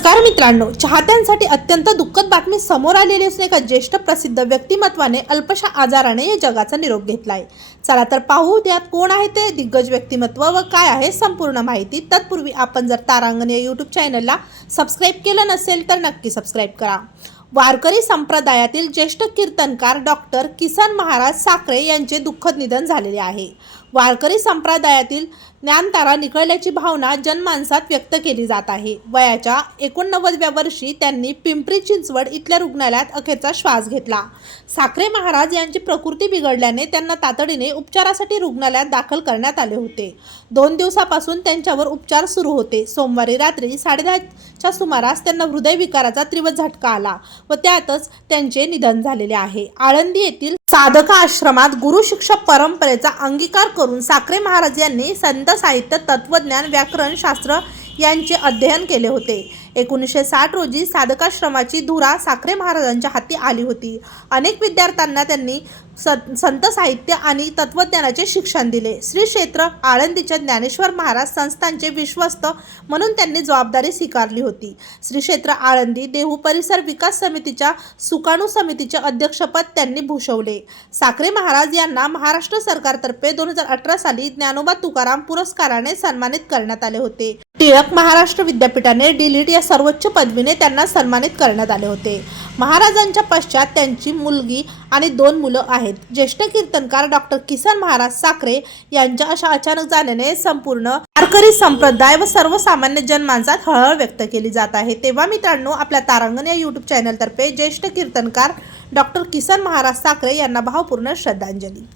नमस्कार मित्रांनो चाहत्यांसाठी अत्यंत दुःखद बातमी समोर आलेली असून एका ज्येष्ठ प्रसिद्ध व्यक्तिमत्वाने अल्पशा आजाराने या जगाचा निरोप घेतलाय. चला तर पाहू त्यात कोण आहे ते दिग्गज व्यक्तिमत्व व काय आहे संपूर्ण माहिती. तत्पूर्वी आपण जर तारांगण या यूट्यूब चॅनलला सबस्क्राईब केलं नसेल तर नक्की सबस्क्राईब करा. वारकरी संप्रदायातील ज्येष्ठ कीर्तनकार डॉक्टर किसन महाराज साखरे यांचे दुःखद निधन झालेले आहे. वारकरी संप्रदायातील ज्ञानतारा निकळल्याची भावना जनमानसात व्यक्त केली जात आहे. वयाच्या एकोणनव्वदव्या वर्षी त्यांनी पिंपरी चिंचवड इथल्या रुग्णालयात अखेरचा श्वास घेतला. साखरे महाराज यांची प्रकृती बिघडल्याने त्यांना तातडीने उपचारासाठी रुग्णालयात दाखल करण्यात आले होते. दोन दिवसापासून त्यांच्यावर उपचार सुरू होते. सोमवारी रात्री साडेदहाच्या सुमारास त्यांना हृदयविकाराचा तीव्र झटका आला. व त्यातच त्यांचे निधन झालेले आहे. आळंदी येथील साधका आश्रमात गुरु शिक्षक परंपरेचा अंगीकार करून साखरे महाराज यांनी संत साहित्य तत्वज्ञान व्याकरण शास्त्र यांचे अध्ययन केले होते. एकोणीसशे साठ रोजी साधकाश्रमाची धुरा साखरे महाराजांच्या हाती आली होती. अनेक विद्यार्थ्यांना त्यांनी संत साहित्य आणि तत्वज्ञानाचे शिक्षण दिले. श्री क्षेत्र आळंदीच्या ज्ञानेश्वर महाराज संस्थांचे विश्वस्त म्हणून त्यांनी जबाबदारी स्वीकारली होती. श्री क्षेत्र आळंदी देहू परिसर विकास समितीच्या सुकाणू समितीचे अध्यक्षपद त्यांनी भूषवले. साखरे महाराज यांना महाराष्ट्र सरकारतर्फे दोन हजार अठरा साली ज्ञानोबा तुकाराम पुरस्काराने सन्मानित करण्यात आले होते. टिळक महाराष्ट्र विद्यापीठाने डिलीट या सर्वोच्च पदवीने त्यांना सन्मानित करण्यात आले होते. महाराजांच्या पश्चात त्यांची मुलगी आणि दोन मुलं आहेत. ज्येष्ठ कीर्तनकार डॉक्टर किसन महाराज साखरे यांच्या अशा अचानक जाण्याने संपूर्ण वारकरी संप्रदाय व सर्वसामान्य जनमानसात हळहळ व्यक्त केली जात आहे. तेव्हा मित्रांनो आपल्या तारांगण या युट्यूब चॅनलतर्फे ज्येष्ठ कीर्तनकार डॉक्टर किसन महाराज साखरे यांना भावपूर्ण श्रद्धांजली.